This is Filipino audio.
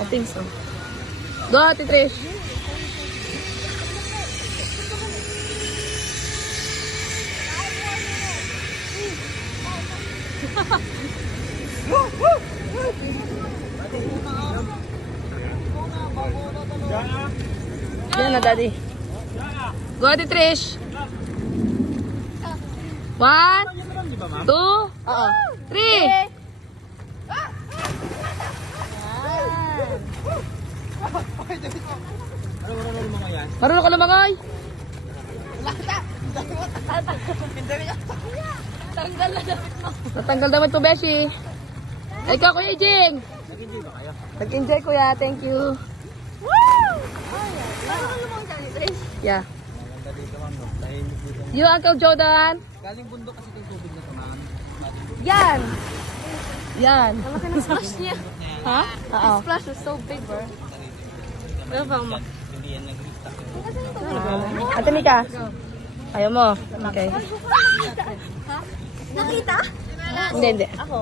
I think so. Go, Ate Trish. Yan na, Daddy. Go, Ate Trish. 1, 2, 3. Marunong ka lumangoy? Natanggal naman to, Beshi. Ay, ikaw, Kuya Jing. Nag-enjoy ba kayo? Nag-enjoy, Kuya. Thank you. Yeah. Maganda dito, ma'am. No? Tahimik dito. You, Uncle Jordan? Galing bundok kasi itong tubig na ito, ma'am. Yan. Yan. Malaki na splash niya. Ha? Oo. Splash was so big, bro. Hindi yan nag-restock. Ate Mika. Ayaw mo. Okay. Nakita? Hindi, hindi. Ako.